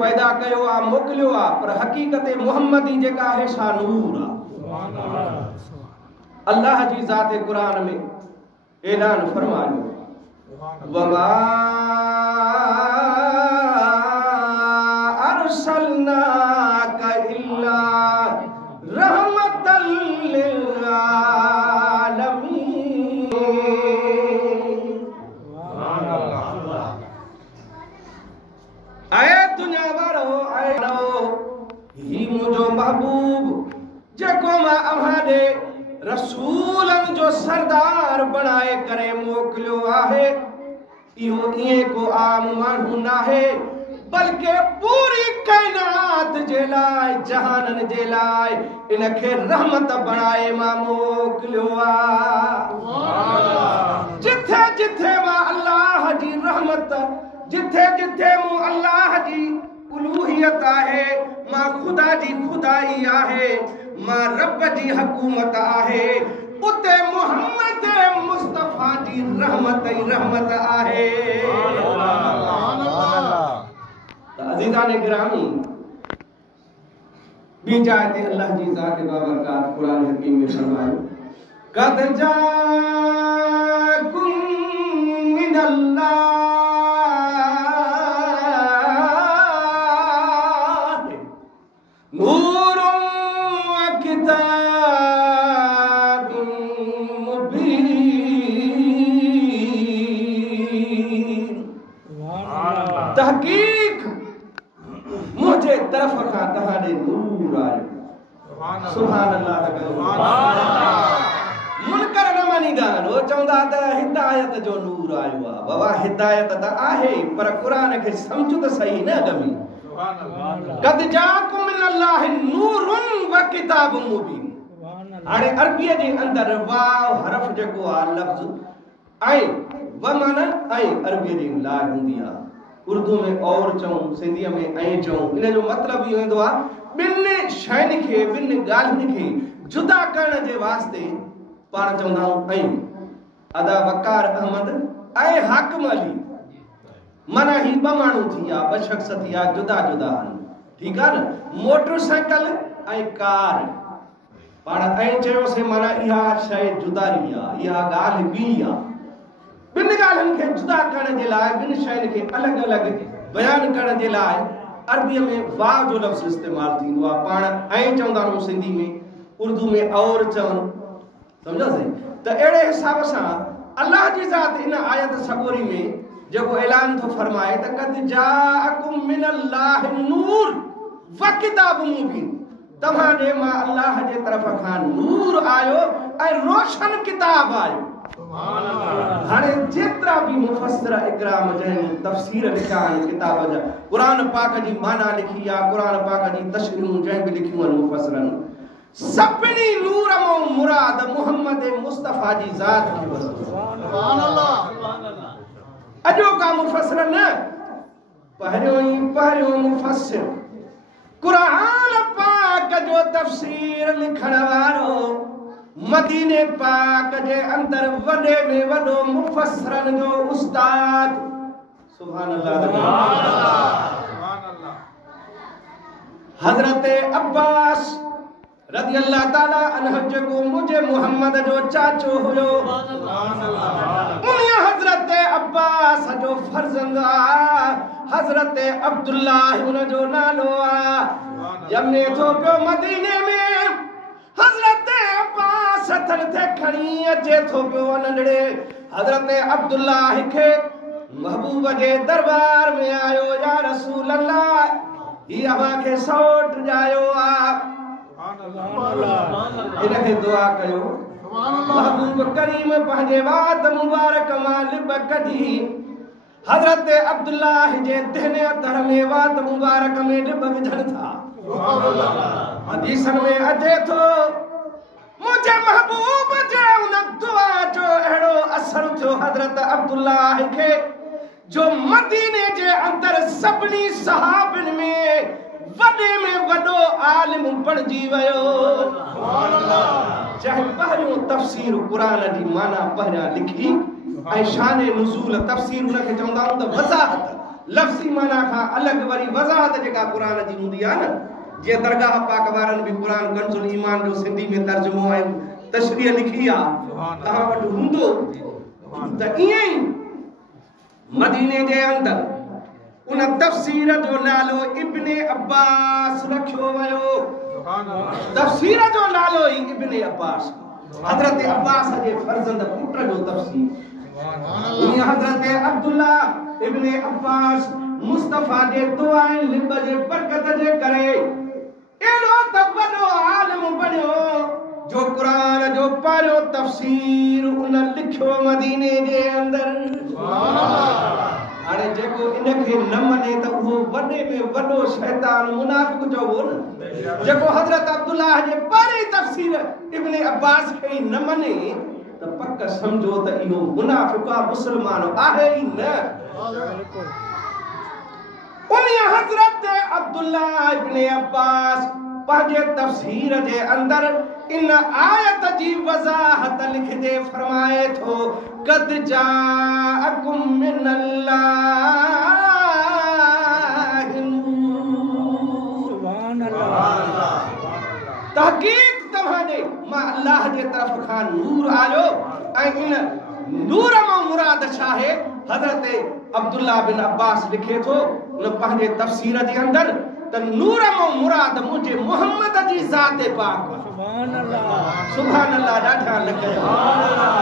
पैदा कयो आ मोकिलियो आ पर हकीकत मुहम्मदी जेका आहे सा नूर आ। अल्लाह जी ज़ात कुरान में ऐलान फरमायो वमा अरसलनाका इल्ला रहमतल लिल आलमीन। आए दुनिया वारो आए नो ही मुझो महबूब जेको मां अहां रसूलन जो सरदार बनाए करे मोकिलियो आहे। इहो इए को आम माण्हू नाहे बल्कि पूरी कायनात जे लाइ जहानन जे लाइ इनखे रहमत बनाए मां मोकिलियो आहे। जिथे जिथे मां अल्लाह जी रहमत, जिथे जिथे मूं अल्लाह जी उलूहियत आहे, मां खुदा जी खुदाई आहे, मां रब जी हुकूमत आहे, उते मोहम्मद मुस्तफा जी रहमत ही रहमत आहे। अज़ीज़ान गिरामी बी जाते अल्लाह जी ज़ात बाबरकात कुरान हकीम में फरमायो कद जाकुम मिनल्लाह नूरुन व किताबुम मुबीन। तहकीक मुझे तरफ का तहारे नूर आयो। सुभान अल्लाह। मुनकर न मनीदान वो चौंदा त हिदायत जो नूर आयो आ। बाबा हिदायत त आहे पर कुरान के समझ त सही न गमी। कद जाकुम मिनल्लाहि नूरुन व किताबुम मुबीन। हाणे अरबीअ जे अंदर वाव हरफ जेको आ लफ्ज़ ऐं व माना ऐं अरबीअ जी ला हूंदी आ। उर्दू में और चऊं, सिंधी में ऐं चऊं, इन जो मतलब इहो हूंदो आहे ॿिनि शयुनि खे, ॿिनि ॻाल्हियुनि खे जुदा करण जे वास्ते पाण चवंदा आहियूं ऐं। अदा वकार अहमद ऐं हाकिम अली माना ही ॿ माण्हू थी विया, ॿ शख़्स थी विया, जुदा जुदा आहिनि। ठीकु आहे न। मोटरसाइकिल ऐं कार पाण ऐं चयोसीं माना इहा शइ जुदारी आहे, इहा ॻाल्हि ॿी आहे। ॿिनि ॻाल्हियुनि खे जुदा करण जे लाइ, ॿिनि शयुनि खे अलॻि अलॻि बयान करण जे लाइ अरबीअ में वाव जो लफ़्ज़ इस्तेमालु थींदो आहे। पाण ऐं चवंदा आहियूं सिंधी में, उर्दू में और चवनि, सम्झोसीं। त अहिड़े हिसाब सां अल्लाह जी ज़ात इन आयत सॻोरी में जेको ऐलान थो फरमाए त कद जाअकुम मिनल्लाहि नूर व किताबुम मुबीन। तव्हां ॾे मां अल्लाह जे तरफ़ खां नूर आयो ऐं रोशन किताब आयो। हाणे जेतिरा भी मुफस्सिर इकराम जन तफसीर लिखा आहिनि किताब जा, कुरान पाक जी माना लिखी आहे, कुरान पाक जी तशरीहूं जंहिं बि लिखियूं आहिनि मुफस्सिरनि, सभिनी नूर मां मुराद मुहम्मद मुस्तफा जी ज़ात खे वरितो। सुभान अल्लाह। अॼोका मुफस्सिर न, पहिरियों मुफस्सिर कुरान पाक जो तफसीर लिखण वारो मदीने पाक जे अंदर वडे में वडो मुफस्सिरन जो उस्ताद। सुभान अल्लाह। हजरत अब्बास रज़ी अल्लाह ताला अन्हु जेको मुझे मोहम्मद जो चाचो हुयो, उन हजरत अब्बास जो फर्जंद आ, हजरत अब्दुल्लाह उन जो नालो आ। जमने थो पियो मदीने में हजरत अब्बास हथन थे खणी अचे थो पियो नंढड़े हजरत अब्दुल्लाह खे महबूब जे दरबार में आयो। या रसूल अल्लाह ही अवा के सौट जायो आ। इनखे दुआ कयो। महबूब करीम पंहिंजे वात मुबारक मां लिब कढी हजरत अब्दुल्लाह जे दहने अतर में वात मुबारक में लिब विझण था। हदीसन में अचे थो मुझे महबूब जे उन दुआ जो अहिड़ो असर थियो हजरत अब्दुल्लाह के जो मदीने जे अंदर सभिनी सहाबनि में वडो आलिम बणजी वियो। चाहे पहिरियों तफसीर कुरान जी माना पहिरियां लिखी ऐं शान नुज़ूल तफसीर उनखे चवंदा आहियूं त वज़ाहत लफ्ज़ी माना खां अलॻि वरी वज़ाहत जेका क़ुरान जी हूंदी आहे न, जीअं दरगाह पाक वारनि बि क़ुरान कंज़ुल ईमान जो सिंधी में तर्जुमो ऐं तशरीह लिखी आहे, तव्हां वटि हूंदो त ईअं ई मदीने जे अंदरि उन तफ़सीर जो नालो इब्ने अब्बास रखियो वियो। तफ़सीर जो नालो ई इब्ने अब्बास, हज़रत अब्बास जे फर्ज़ंद पुट जो तफ़सीर। ईअं हज़रत अब्दुल्ला इब्ने अब्बास मुस्तफ़ा जे दुआएं लिब जे बरकत जे करे एॾो त वॾो आलिम बणियो जो क़ुरान जो पहिरियों तफ़सीर उन लिखियो मदीने जे अंदरि। हाणे जेको इनखे न मने त उहो वॾे में वॾो शैतान मुनाफ़िक़ चइबो न। जेको हज़रत अब्दुल्लाह जे पहिरीं तफ़सीर इब्ने अब्बास खे ई न मने त पक सम्झो त इहो मुनाफ़िक़ आहे, मुस्लमान आहे ई न। उन हज़रत अब्दुल्लाह इब्ने अब्बास पंहिंजे तफ़सीर जे अंदरि इन आयत जी वज़ाहत लिखदे फरमाए थो, कद जाअकुम मिनल्लाहि नूर। तहक़ीक़ तव्हांजे मां अल्लाह जे तरफ़ खां नूर आयो ऐं इन नूर मां मुराद छा आहे? हज़रत अब्दुल्ला बिन अब्बास लिखे थो उन पंहिंजे तफ़सीर जे अंदरि त नूर मां मुराद मुंहिंजे मुहम्मद जी ज़ात पाक। सुभान अल्लाह, ॾाढा लख सुभान अल्लाह।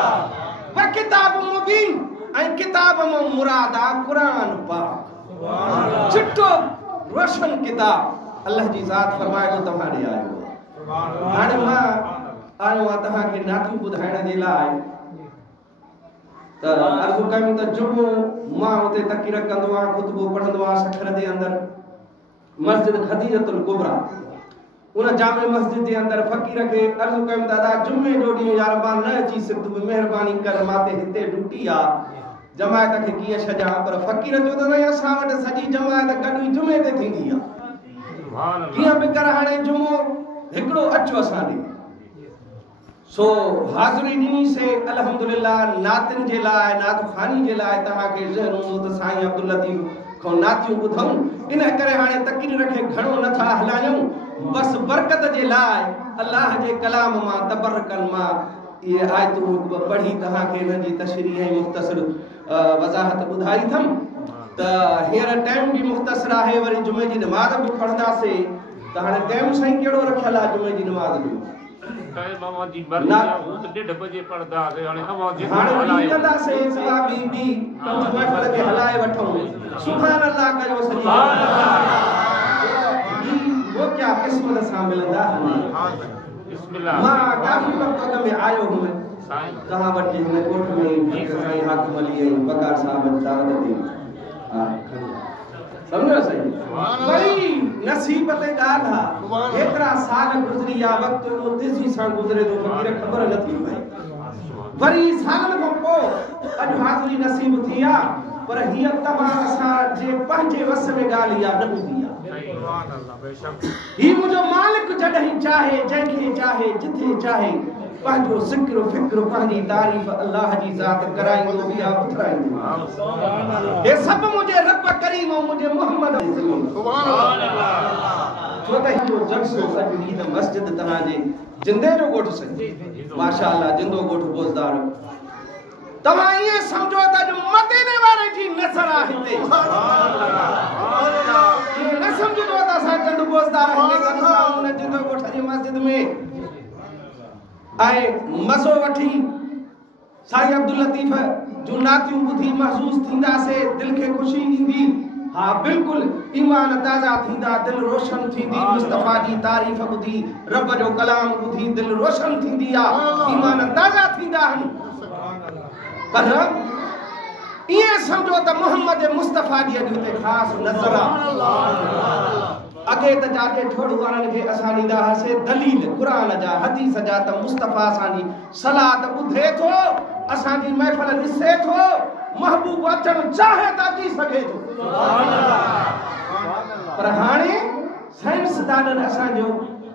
व किताब मुबीन, ऐं किताब मां मुराद आहे क़ुरान पाक। सुभान अल्लाह, चिट्ठो रोशन किताब अल्लाह जी ज़ात फरमाए थो तव्हां ॾे आयो। सुभान अल्लाह। हाणे मां आयो आहियां तव्हांखे नातियूं ॿुधाइण जे लाइ त अर्ज़ु कयूं त जुमो मां उते तक़रीर कंदो आहियां, ख़ुतबो पढ़ंदो आहियां सखर जे अंदरि मस्जिद खदीजतुल कुबरा। उन जामे मस्जिद जे अंदरि फ़कीर खे अर्ज़ु कयूं दादा जुमे जो ॾींहुं यार मां न अची सघंदुमि, महिरबानी कर माते हिते ड्यूटी आहे, जमायत खे कीअं छॾियां? पर फ़कीर चयो त साईं असां वटि सॼी जमायत गॾु ई जुमे ते थींदी आहे, कीअं बि कर हाणे जुमो हिकिड़ो अचो असां ॾे। सो हाज़िरी ॾिनी से अल्हम्दुलिल्लाह नातिन जे लाइ, नात ख़ानी जे लाइ तव्हांखे ज़हन हूंदो त साईं अब्दुल लतीफ़ खां नातियूं ॿुधूं, इन करे हाणे तक़रीर खे घणो नथा हलायूं, बसि बरकत जे लाइ अल्लाह जे कलाम मां तबरकन मां इहे आयतूं पढ़ी तव्हांखे हिन जी तशरीह ऐं मुख़्तसर वज़ाहत ॿुधाई अथमि। त हींअर टाइम बि मुख़्तसर आहे, वरी जुमे जी नमाज़ बि पढ़ंदासीं। त हाणे टाइम साईं कहिड़ो रखियलु आहे जुमे जी नमाज़ जो? सुभान अल्लाह कयो सॼी वो क्या किस्मत सां मिलंदा। मां काफ़ी वक़्त अॻ में आयो हुउमि तव्हां वटि हिन कोठ में साईं हाकिम अली ऐं बकार साहब दावत ते समझो सही। वरी नसीब ते ॻाल्हि आहे, एतिरा साल गुज़री या वक़्तु एॾो तेज़ी सां गुज़रे थो फ़कीर ख़बर नथी पए। वरी सालनि खां पोइ अॼु हाज़िरी नसीब थी आहे, पर हीअ तव्हां असांजे पंहिंजे वस में ॻाल्हि इहा न हूंदी आहे। ही मुंहिंजो मालिक जॾहिं चाहे, जंहिंखे चाहे, जिथे चाहे पंहिंजो ज़िक्र फ़िक्र पंहिंजी तारीफ़ अल्लाह जी ज़ात कराईंदो बि आहे, ॿुधाईंदो। हे सभु मुंहिंजे रब करीम ऐं मुंहिंजे मुहम्मद छो त हिकिड़ो जलसो अॼु हीअ मस्जिद तव्हांजे जिंदे जो ॻोठु सही माशाअल्लाह जिंदो ॻोठु बोज़दार। तव्हां ईअं सम्झो त अॼु मदीने वारे जी नज़र आहे हिते, ईअं न सम्झो त असां चंद बोज़दार हुन जिंदो ॻोठ जी मस्जिद में ऐं मज़ो वठी साईं अब्दुल लतीफ़ जूं नातियूं ॿुधी महसूस थींदासीं, दिलि खे ख़ुशी ईंदी। हाँ बिल्कुलु ईमान ताज़ा थींदा, दिलि रोशन थींदी, मुस्तफ़ा जी तारीफ़ ॿुधी, रब जो कलाम ॿुधी दिलि रोशन थींदी आहे, ईमान ताज़ा थींदा आहिनि। पर ईअं सम्झो त मुहम्मद मुस्तफ़ा जी अॼु हिते ख़ासि नज़र आहे। अॻे त जाके छोड़ वारनि खे असां ॾींदा हुआसीं दलील क़ुरान जा, हदीस जा, त मुस्तफ़ा असांजी सलात ॿुधे थो, असांजी महफ़िल ॾिसे थो, महबूब अचणु चाहे त अची सघे थो। पर हाणे साइंसदाननि असांजो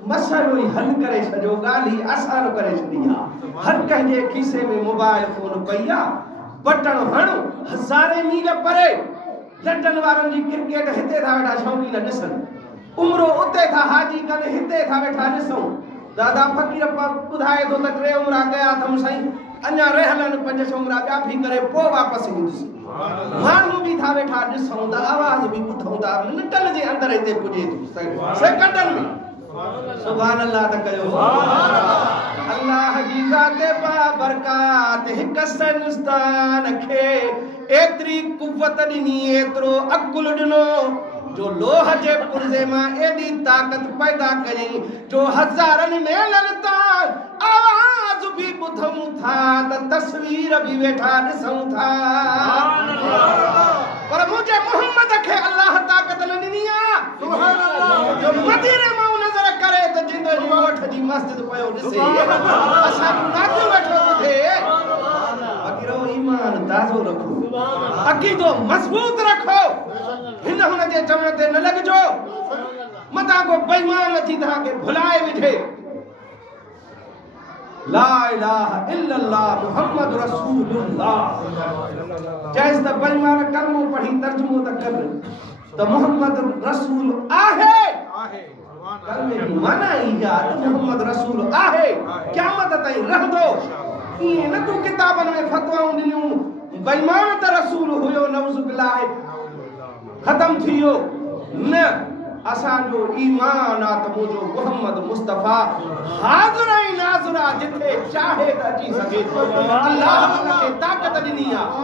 मसइलो ई हल करे छॾियो, ॻाल्हि ई आसान करे छॾी आहे। हर कंहिंजे खीसे में मोबाइल फोन पई आहे, बटण हणो हज़ारे मील परे लंडन वारनि जी क्रिकेट हिते था वेठा शौक़ीन ॾिसनि उमिरो उते था हाजी कनि हिते था वेठा ॾिसूं दादा फ़कीर ॿुधाए थो त 3 उमिरा कया अथमि साईं अञा रहियलनि 5-6 उमिरा ॿिया थी करे पोइ वापसि ईंदुसि माण्हू बि था वेठा ॾिसूं था आवाज़ बि ॿुधूं था मिंटनि जे अंदरि हिते पुॼे थो सेकंडनि में सुभान अल्लाह त कयो अल्लाह जी ज़ात बाबरकात हिक संस्तान खे एतिरी कुव्वत ॾिनी एतिरो अकुल ॾिनो जो लोह जे पुर्ज़े मां एॾी ताक़त पैदा कयई जो हज़ारनि मेलनि तां आवाज़ बि ॿुधूं था त तस्वीर बि वेठा ॾिसूं था पर मुंहिंजे मोहम्मद खे अल्लाह ताक़त न ॾिनी आहे जो मदीने मां नज़र करे त जिंद जी ओठ जी मस्जिद पियो ॾिसे असांजो नातो वेठो ॿुधे फ़कीरो ईमान ताज़ो रखो अक़ीदो मज़बूत रखो हिन हुन जे चवण ते न लॻिजो मतां को बेईमान अची तव्हांखे भुलाए विझे ला इलाहा इल्लल्लाह मुहम्मद रसूलुल्लाह जैस त बेईमान कलमो पढ़ी तर्जुमो त कर त मुहम्मद रसूल आहे कलमे जी माना इहा त मुहम्मद रसूल आहे क़यामत ताईं रहंदो ईअं न तूं किताबनि में फतवाऊं ॾिनियूं बेईमान त रसूल हुयो नऊज़ बिल्लाह ख़त्म थी वियो न असांजो ईमान आहे त मुंहिंजो मुहम्मद मुस्तफ़ा हाज़िर ऐं नाज़िर आहे जिथे चाहे त अची सघे थो अल्लाह हुनखे ताक़त ॾिनी आहे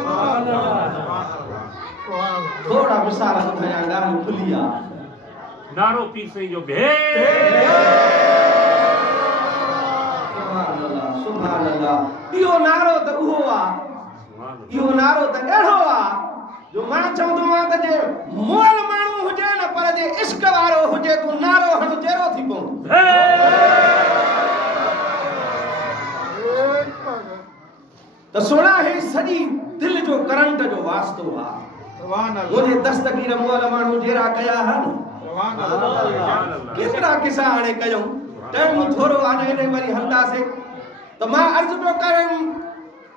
थोड़ा मिसाल ॿुधायां ॻाल्हि खुली आहे नारो पीर साईं जो भे सुभान अल्लाह इहो नारो त उहो आहे इहो नारो त अहिड़ो आहे जो मां चवंदो आहियां त जे मोल माण्हू हुजे न पर जे इश्क वारो हुजे तूं नारो हण जहिड़ो थी पवंदो त सोना हे सॼी दिलि जो करंट जो वास्तो आहे मुंहिंजे दस्तगीर मोल माण्हू जहिड़ा कया आहिनि केतिरा किसा हाणे कयूं टाइम थोरो आहे हेॾे वरी हलंदासीं त मां अर्ज़ु पियो कयां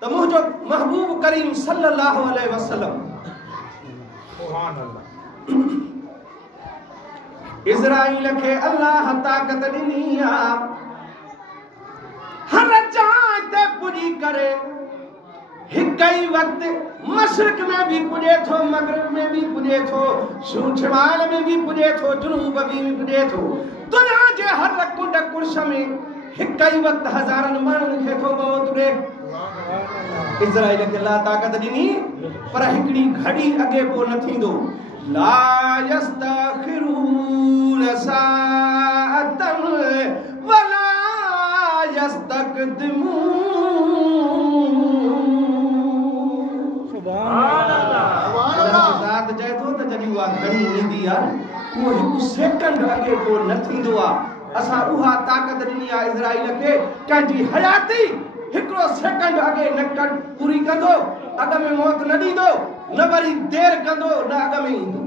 त मुंहिंजो महबूब करीम सल्लल्लाहु अलैहि वसल्लम इज़राइल खे अल्लाह ताक़त ॾिनी आहे हर जाइ ते पुॼी करे हिक ई वक़्तु मशरिक़ में भी पुॼे थो मग़रिब में भी पुॼे थो शुमाल में भी पुॼे थो जुनूब में भी पुॼे थो दुनिया जे हर कुंड कुर्श में हिक ई वक़्तु हज़ारनि माण्हुनि खे थो मौत ॾे इज़राइल खे अल्लाह ताक़त ॾिनी पर हिकिड़ी घड़ी अॻे पोइ न थींदो ला यस्तखिरून साअतन वला यस्तक़दिमून सुभान अल्लाह ज़ात चए थो त जॾहिं उहा घड़ी ईंदी आहे उहो हिकु सेकंड अॻे पोइ न थींदो आहे असां उहा ताक़त ॾिनी आहे इज़राइल खे कंहिंजी हयाती हिकिड़ो सेकंड अॻे न पूरी कंदो अॻ में मौत न ॾींदो न वरी देर कंदो न अॻ में ईंदो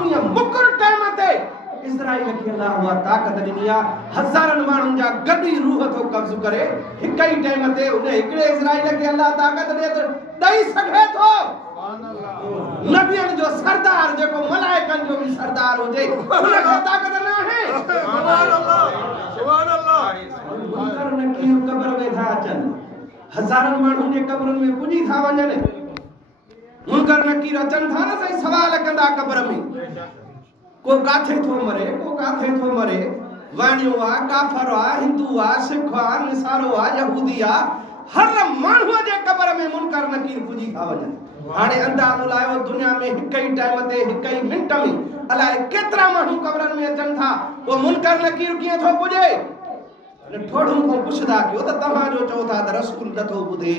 उन मुक़र टाइम ते इज़राइल खे अल्लाह उहा ताक़त ॾिनी आहे हज़ारनि माण्हुनि जा गॾी रूह थो कब्ज़ करे हिक ई टाइम ते उन हिकिड़े इज़राइल खे अल्लाह ताक़त ॾेई सघे थो नबियनि जो सरदार जेको मलाइकनि जो भी सरदार हुजे उनखे ताक़त न आहे सुभान अल्लाह सुभान अल्लाह मुनकर नकीर कब्र में था अचनि हज़ारनि माण्हुनि जे कब्रनि में पुॼी था वञनि मुनकर नकीर अचनि था न साईं सवाल कंदा कब्र में को काथे थो मरे को काथे थो मरे वाणियो आहे काफ़र आहे हिंदू आहे सिख आहे निसारो आहे यहूदी आहे हर माण्हूअ जे कब्र में मुनकर नकीर पुॼी था वञनि हाणे अंदाज़ो लायो दुनिया में हिक ई टाइम ते हिक ई मिंट में अलाए केतिरा माण्हू कब्रनि में अचनि था वो मुनकर नकीर कीअं थो पुॼे थोड़ों को पुछदा कयो त तव्हां जो चओ था त रसूल नथो ॿुधे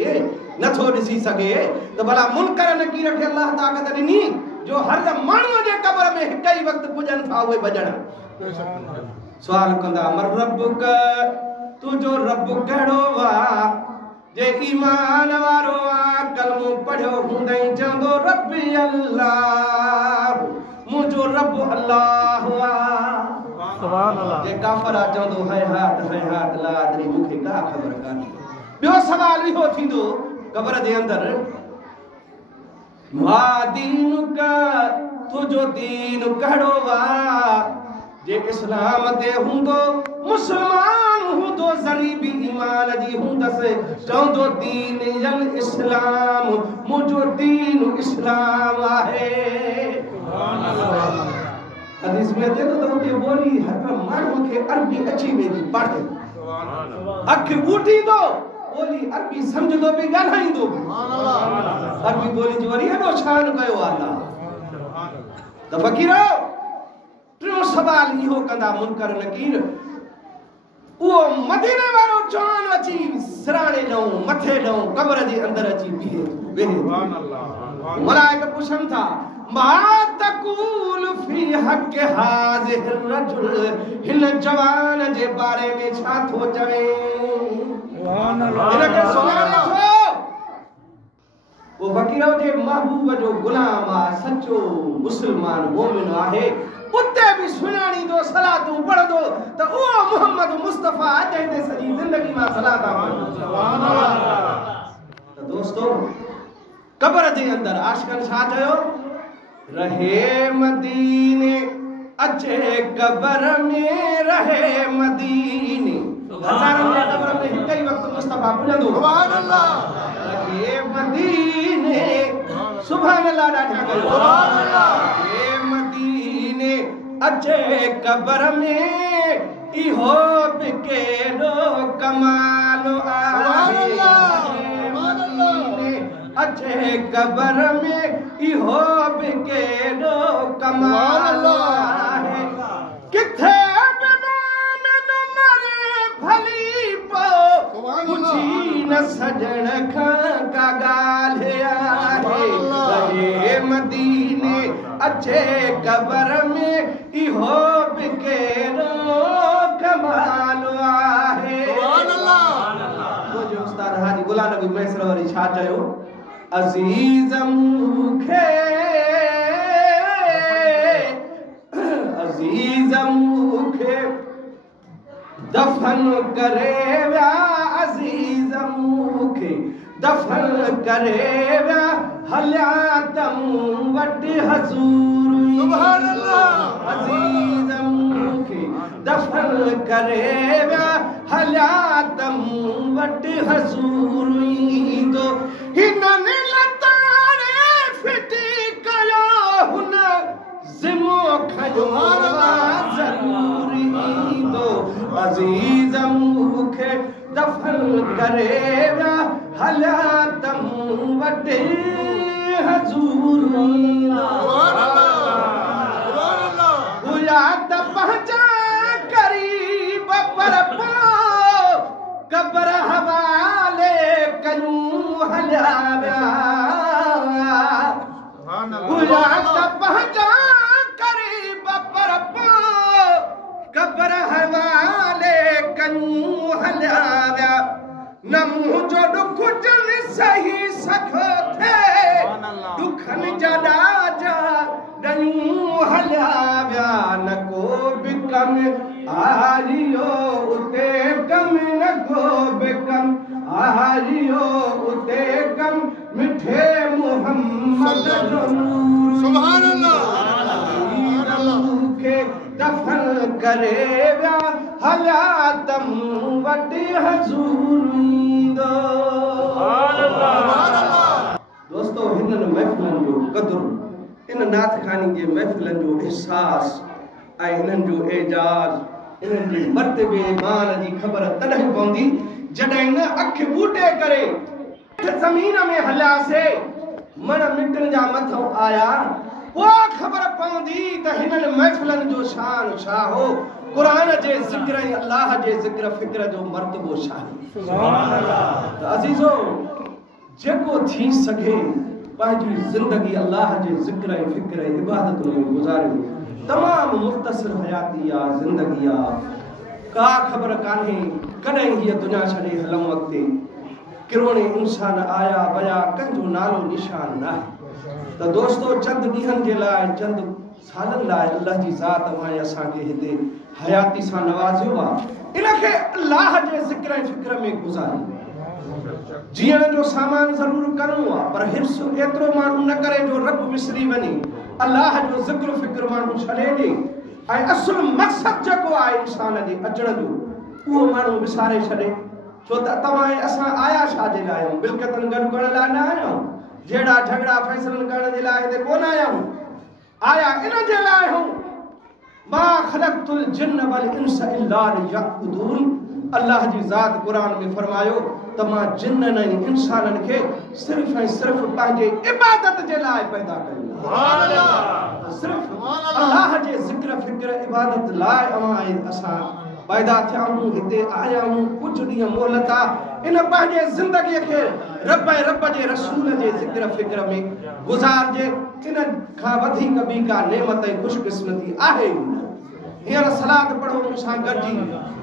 नथो ॾिसी सघे त भला मुनकर नकीर खे अल्लाह ताक़त ॾिनी जो हर माण्हूअ जे कब्र में हिक ई वक़्तु पुॼनि था उहे भॼण सवाल कंदा मर रब्बुक तुंहिंजो रब कहिड़ो आहे जे ईमान वारो आहे कलमो पढ़ियो हूंदई चवंदो रब्बी अल्लाह मुंहिंजो रब अल्लाह आहे सुभान अल्लाह जे काफ़र चवंदो है हाथ ला अदरी मूंखे का ख़बर कान्हे ॿियो सवाल इहो थींदो कब्र जे अंदरि मा दीनुका तुझो दीन कहिड़ो वा जे इस्लाम ते हूंदो मुसलमान हूंदो ज़रीबी ईमान जी हूंदसि चवंदो दीन यल इस्लाम मुंहिंजो दीन इस्लाम आहे हदीस में अचे तो उते बोली हर माण्हू खे अरबी अची वेंदी पढ़े अख ॿूटी दो बोली अरबी समझदो भी ॻाल्हाईंदो भी अरबी बोली जो वरी एॾो शान कयो अल्लाह त फ़कीरो टियों सवाल इहो कंदा मुनकर नकीर उहो मदीने वारो जवान अची सिराणे ॾऊं मथे ॾऊं कब्र जे अंदर अची वेहे मलाइक पुछनि था मा तक़ूल फी हक़ हाज़िह रजुल हिन जवान जे बारे में छा थो चवे हिनखे सुञाणे थो वो फ़कीरो जे महबूब जो गुलाम आहे सचो मुस्लमान मोमिन आहे उते भी सुञाणी दो सलातूं पढ़दो त उहो मोहम्मद मुस्तफा अॼु हिते सॼी ज़िंदगी मां सलाता पढ़दो सुभान अल्लाह त दोस्तो कब्र जे अंदर आशिकन छा चयो रहे मदीने अचे कब्र में रहे मदीने हज़ारनि जे कब्र में हिक ई वक्त मुस्तफा पुॼंदो सुभान अल्लाह रहे मदीने सुभान अल्लाह ॾाढा कयो सुभान अल्लाह रहे मदीने अचे कब्र में इहो बि केॾो कमाल आहे अचे कब्र में इहो बि केॾो कमाल आहे किथे बि मोमिन मरे भली पो पुछी न सजण खां का ॻाल्हि आहे रहे मदीने अचे कब्र में इहो बि केॾो कमाल आहे मुंहिंजो उस्ताद हाजी गुलाम नबी मैसर वरी छा चयो अज़ीज़ मूंखे दफन करे विया अज़ीज़ मूंखे दफन करे विया हलिया त मूं वटि हज़ूर सुभान अल्लाह अज़ीज़ मूंखे दफन करे विया हलिया त मूं वटि हज़ूर ईंदो हिननि लताड़े फिटी कयो हुन ज़िमो खयो ज़रूर ईंदो अज़ीज़ मूंखे दफन करे विया हलिया त मूं वटि हज़ूर हुया त पहचान करीब पर कब्र हवाले कयूं हलिया विया हुया त पहचान करीब पर कब्र हवाले कयूं हलिया विया न मुंहिंजो ॾुख जन सही सघो थे ॾुखनि जा ॾाजा ॾयूं हलिया विया न को बि कम आरियो उते कम न को बि कम आरियो उते कम मिठे मोहम्मद जो नूर सुभान अल्लाह मूंखे दफन करे विया हलिया त मूं वटि हज़ूर ईंदो दोस्तो हिननि महफ़िलनि जो क़दुरु इन नाथ खानी जे महफ़िलनि जो एहसास ऐं हिननि जो एजाज़ इन्हनि जे मर्तबे मान जी ख़बर तॾहिं पवंदी जॾहिं न अखि ॿूटे करे ज़मीन में हलियासीं मण मिटनि जा मथां आया पोइ ख़बर पवंदी त हिननि महफ़िलनि जो शान छा हो क़ुरान जे ज़िक्र ऐं अल्लाह जे ज़िक्र फ़िक्र जो मर्तबो छा आहे सुभान अल्लाह त अज़ीज़ो जेको थी सघे पंहिंजी ज़िंदगी अल्लाह जे ज़िक्र ऐं फ़िक्र ऐं इबादत में गुज़ारियो तमामु मुख़्तसिर हयाती आहे ज़िंदगी आहे का ख़बर कान्हे कॾहिं हीअ दुनिया छॾे हलऊं अॻिते किरोणे इंसान आया वया कंहिंजो नालो निशान न आहे त दोस्तो चंद ॾींहंनि जे लाइ चंद सालनि लाइ अल्लाह जी ज़ात वांहि असांखे हिते हयाती सां नवाज़ियो आहे इनखे अल्लाह जे ज़िक्र ऐं फ़िक्र में गुज़ारियो जीअण जो सामान ज़रूर करणो आहे पर हिर्स एतिरो माण्हू न करे जो रब विसरी वञे अल्लाह जो ज़िक्र फ़िक्र माण्हू छॾे ॾे ऐं असुल मक़सद जेको आहे इंसान जे अचण जो उहो माण्हू विसारे छॾे छो त तव्हां ऐं असां आया छा जे लाइ आहियूं मिल्कियतनि गॾु करण लाइ न आया आहियूं जहिड़ा झगड़ा फ़ैसिलनि करण जे लाइ हिते कोन आया आहियूं आया इन जे लाइ आहियूं मा ख़लक़तुल जिन्न वल इंस इल्ला लियअबुदून अल्लाह जी ज़ात कुरान में फरमायो त मां जिन्ननि ऐं इंसाननि खे सिर्फ़ ऐं सिर्फ़ पंहिंजे इबादत जे लाइ पैदा कयो सुभान अल्लाह सिर्फ़ अल्लाह जे ज़िक्र फ़िक्र इबादत लाइ अवां ऐं असां पैदा थिया आहियूं हिते आया आहियूं कुझु ॾींहं मोहलत आहे इन पंहिंजे ज़िंदगीअ खे रब ऐं रब जे रसूल जे ज़िक्र फ़िक्र में गुज़ारजे इन खां वधीक ॿी का नेमत ऐं ख़ुशकिस्मती आहे ई न हींअर सलात पढ़ो मूंसां गॾिजी